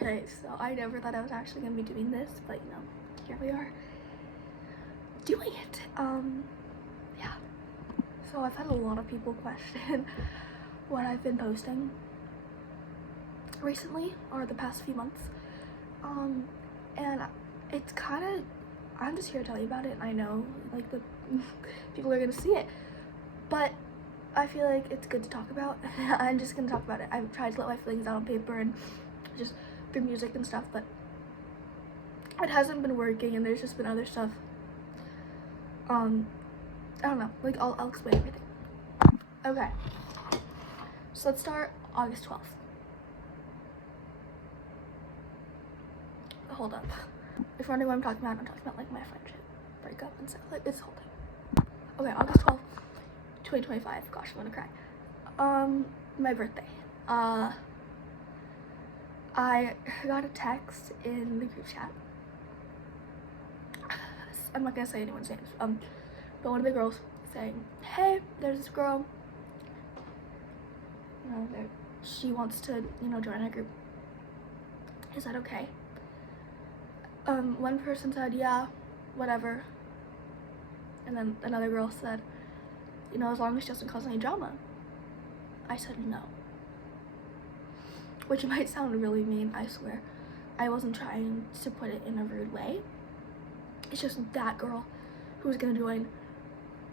Okay, so I never thought I was actually gonna be doing this, but you know, here we are doing it. Yeah. So I've had a lot of people question what I've been posting recently or the past few months. And it's kind of, I'm just here to tell you about it. I know like the people are gonna see it, but I feel like it's good to talk about. I'm just gonna talk about it. I've tried to let my feelings out on paper and just through music and stuff, but it hasn't been working, and there's just been other stuff. I don't know, like I'll explain everything. Okay, so let's start August 12th. Hold up. If you're wondering what I'm talking about like my friendship breakup and stuff. Like, it's the whole thing. Okay, August 12th, 2025. Gosh, I'm gonna cry. My birthday. I got a text in the group chat. I'm not gonna say anyone's names. But one of the girls saying, "Hey, there's this girl. You know, she wants to, you know, join our group. Is that okay?" One person said, "Yeah, whatever." And then another girl said, "You know, as long as she doesn't cause any drama." I said no. Which might sound really mean, I swear. I wasn't trying to put it in a rude way. It's just that girl who was gonna join,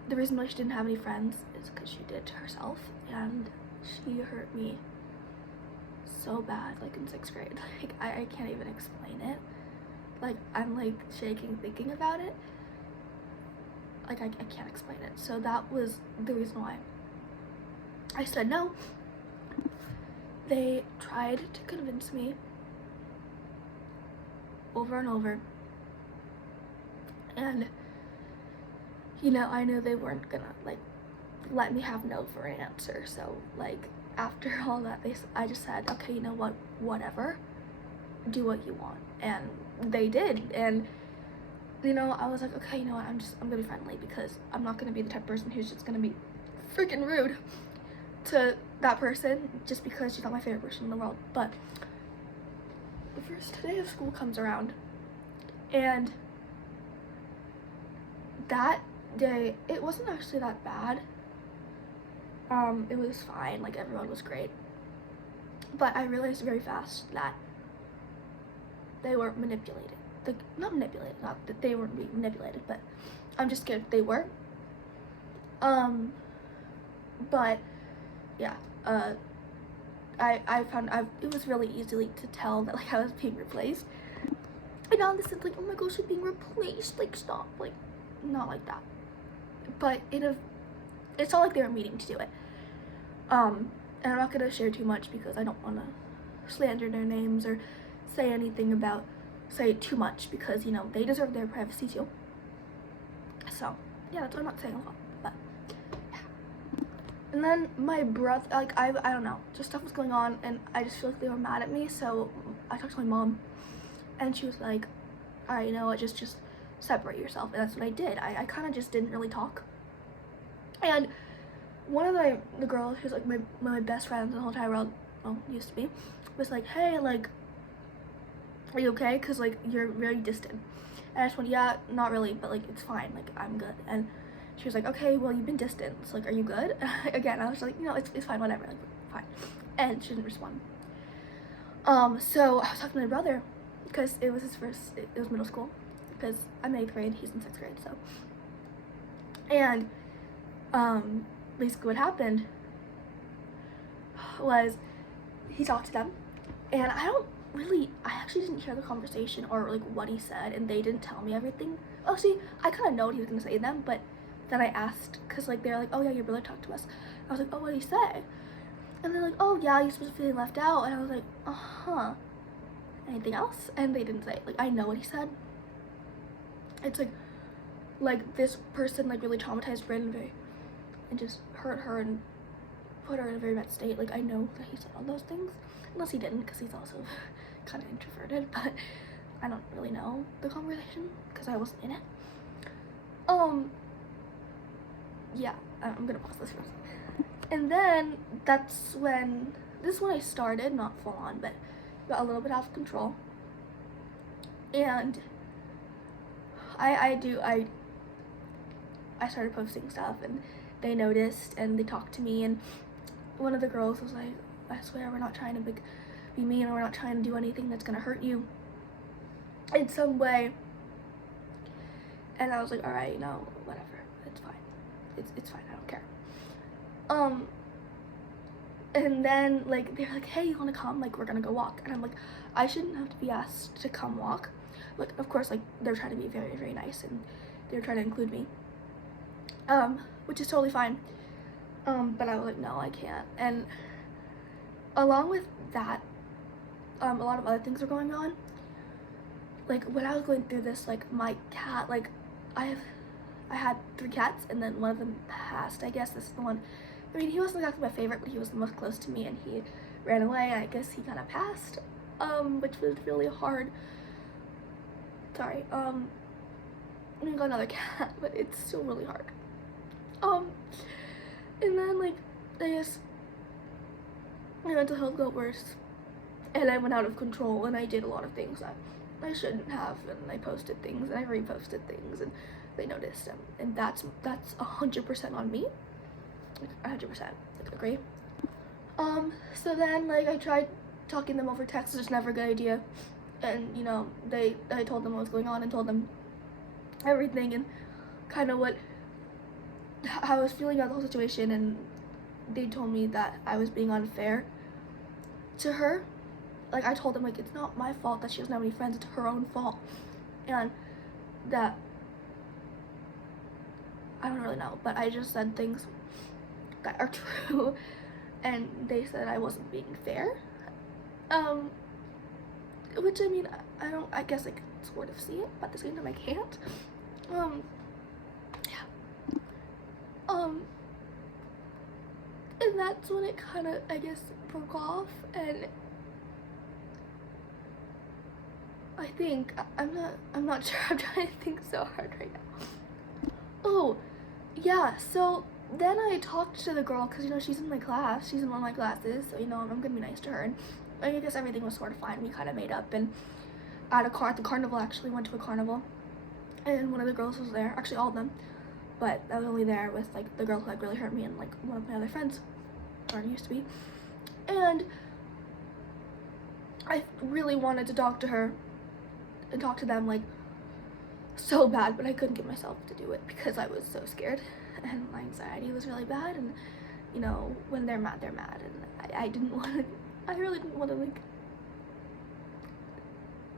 the reason why she didn't have any friends is because she did it to herself, and she hurt me so bad, like in 6th grade. Like, I can't even explain it. Like, I'm like shaking thinking about it. Like, I can't explain it. So that was the reason why I said no. They tried to convince me over and over, and you know, I knew they weren't gonna like let me have no for an answer. So like, after all that, I just said, okay, you know what, whatever, do what you want. And they did. And you know, I was like, okay, you know what, I'm gonna be friendly, because I'm not gonna be the type of person who's just gonna be freaking rude to that person just because she's not my favorite person in the world. But the first day of school comes around, and that day, it wasn't actually that bad. It was fine, like everyone was great. But I realized very fast that they were manipulated. Like, not manipulated, not that they weren't being manipulated, but I'm just scared they were. But yeah, I found it was really easy to tell that like I was being replaced. And now this is like, oh my gosh, you're being replaced, like stop, like not like that. But it's not like they were meaning to do it. And I'm not gonna share too much because I don't want to slander their names or say too much, because you know, they deserve their privacy too. So yeah, that's why I'm not saying a lot. But yeah. And then my brother, like I don't know, just stuff was going on, and I just feel like they were mad at me. So I talked to my mom, and she was like, all right, you know what, just separate yourself. And that's what I did. I kind of just didn't really talk. And one of the girls who's like my best friend in the whole entire world, well, used to be, was like, hey, like, are you okay? Because like, you're very distant. And I just went, yeah, not really, but like, it's fine, like, I'm good. And she was like, okay, well, you've been distant, so like, are you good? Again, I was like, you know, it's fine, whatever, like, fine. And she didn't respond. So I was talking to my brother, because it was middle school, because I'm in 8th grade, he's in 6th grade, so. And basically what happened was he talked to them, and I actually didn't hear the conversation or like what he said, and they didn't tell me everything. Oh, see, I kind of know what he was gonna say to them, but then I asked, because like they're like, oh yeah, your brother talked to us. I was like, oh, what did he say? And they're like, oh yeah, you're supposed to be feeling left out. And I was like, anything else? And they didn't say. Like, I know what he said. It's like this person like really traumatized Brandon and just hurt her and put her in a very bad state. Like, I know that he said all those things, unless he didn't, because he's also kind of introverted. But I don't really know the conversation because I wasn't in it. Yeah, I'm gonna pause this for a second. And then this is when I started, not full on, but got a little bit out of control. And I started posting stuff, and they noticed, and they talked to me, and one of the girls was like, I swear we're not trying to be mean, or we're not trying to do anything that's gonna hurt you in some way. And I was like, alright, no, whatever, it's fine. It's fine, I don't care. And then, like, they're like, hey, you wanna come? Like, we're gonna go walk. And I'm like, I shouldn't have to be asked to come walk. Like, of course, like, they're trying to be very, very nice, and they're trying to include me. Which is totally fine. But I was like, no, I can't. And along with that, a lot of other things are going on. Like, when I was going through this, like, my cat, like, I had 3 cats, and then one of them passed, I guess. This is the one, I mean, he wasn't exactly my favorite, but he was the most close to me, and he ran away, and I guess he kind of passed, which was really hard. Sorry, I'm gonna got another cat, but it's still really hard. And then, like, my mental health got worse, and I went out of control, and I did a lot of things that I shouldn't have, and I posted things, and I reposted things, and they noticed, and that's 100% on me, like 100%, like, agree. So then, like, I tried talking them over text, it's never a good idea, and, you know, I told them what was going on, and told them everything, and kind of how I was feeling about the whole situation, and they told me that I was being unfair to her. Like, I told them, like, it's not my fault that she doesn't have any friends, it's her own fault, and that, I don't really know, but I just said things that are true, and they said I wasn't being fair, which, I mean, I guess I can sort of see it, but at the same time I can't. And that's when it kind of, I guess, broke off, and I think, I'm not sure, I'm trying to think so hard right now. Oh, yeah, so then I talked to the girl, because, you know, she's in my class, she's in one of my classes, so, you know, I'm gonna be nice to her, and I guess everything was sort of fine, we kind of made up, and at the carnival, actually, went to a carnival, and one of the girls was there, actually all of them, but I was only there with, like, the girl who, like, really hurt me, and, like, one of my other friends, or used to be, and I really wanted to talk to her, and talk to them, like, so bad, but I couldn't get myself to do it, because I was so scared, and my anxiety was really bad, and, you know, when they're mad, and I really didn't want to, like,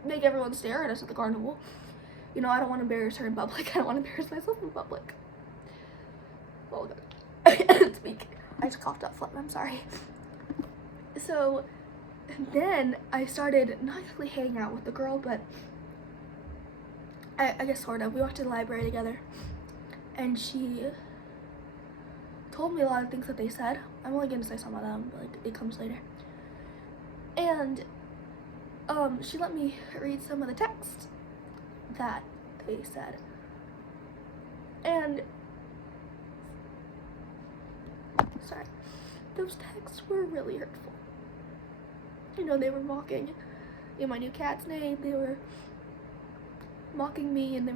make everyone stare at us at the carnival. You know, I don't want to embarrass her in public. I don't want to embarrass myself in public. Oh, God. I can't speak. I just coughed up phlegm. I'm sorry. So then I started not actually hanging out with the girl, but I guess sort of. We walked to the library together, and she told me a lot of things that they said. I'm only going to say some of them, but, like, it comes later. And she let me read some of the text that they said, and sorry, those texts were really hurtful. You know, they were mocking, you know, my new cat's name, they were mocking me, and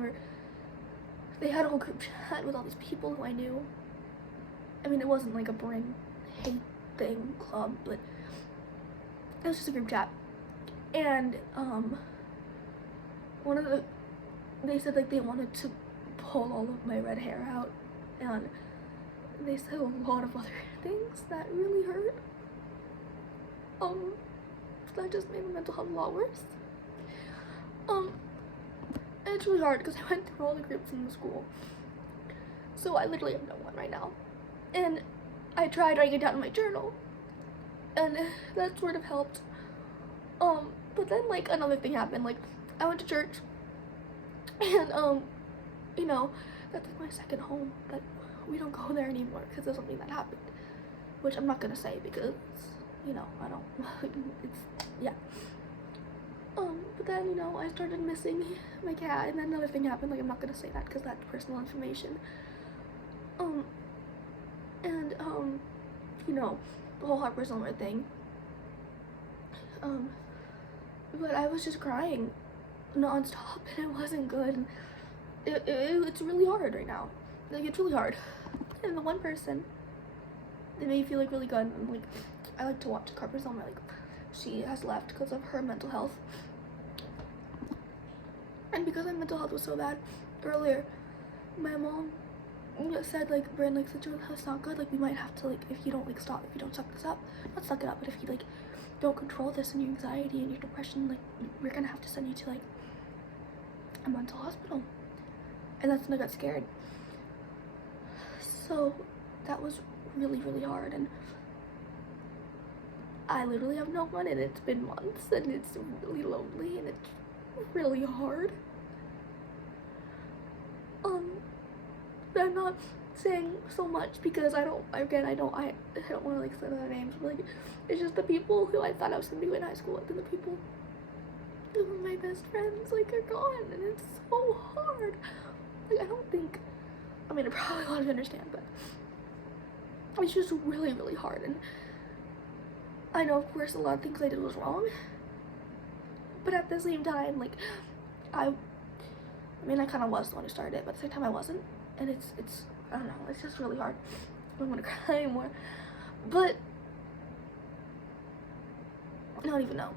they had a whole group chat with all these people who I knew. I mean, it wasn't like a bring hate thing club, but it was just a group chat. And they said, like, they wanted to pull all of my red hair out, and they said a lot of other things that really hurt. That just made my mental health a lot worse. And it's really hard because I went through all the groups in the school, so I literally have no one right now. And I tried writing it down in my journal, and that sort of helped. But then, like, another thing happened. Like, I went to church, and you know, that's like my second home, but we don't go there anymore because there's something that happened, which I'm not gonna say because, you know, I don't, it's, yeah. But then, you know, I started missing my cat, and then another thing happened. Like, I'm not gonna say that because that's personal information. And you know, the whole Harper Summer thing. but I was just crying nonstop, and it wasn't good. It's really hard right now. Like, it's really hard. And the one person that made me feel like really good, and like I like to watch Carpenter's on my like she has left because of her mental health. And because my mental health was so bad earlier, my mom said like, Bryn, like, since your health's not good, like we might have to, like, if you don't like stop, if you don't suck this up, not suck it up, but if you like don't control this and your anxiety and your depression, like we're gonna have to send you to like a mental hospital. And that's when I got scared. So that was really, really hard, and I literally have no one, and it's been months, and it's really lonely, and it's really hard. I'm not saying so much because I don't want to like say their names, but like it's just the people who I thought I was gonna be with in high school, and then the people who were my best friends like are gone, and it's so hard. Like, I don't think, I mean, I probably a lot of you understand, but it's just really, really hard. And I know, of course, a lot of things I did was wrong, but at the same time, like, I mean, I kind of was the one who started it, but at the same time I wasn't. And it's I don't know, it's just really hard. I don't want to cry anymore, but I don't even know.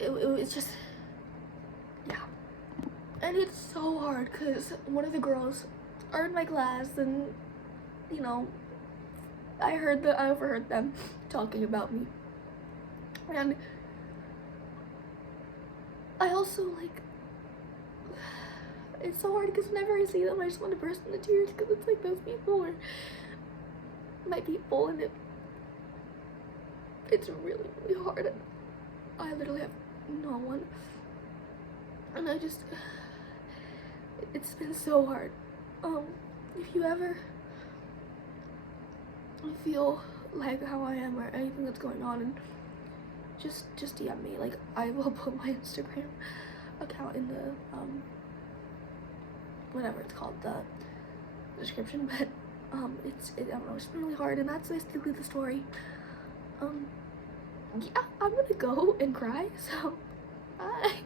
It's just, yeah. And it's so hard because one of the girls are in my class, and you know, I overheard them talking about me, and I also like, it's so hard because whenever I see them, I just want to burst into tears because it's like those people are my people, and it's really, really hard, and I literally have no one, and it's been so hard. If you ever feel like how I am or anything that's going on, and just DM me. Like, I will put my Instagram account in the whatever it's called, the description, but I don't know, it's been really hard, and that's basically the story. Yeah, I'm gonna go and cry, so bye.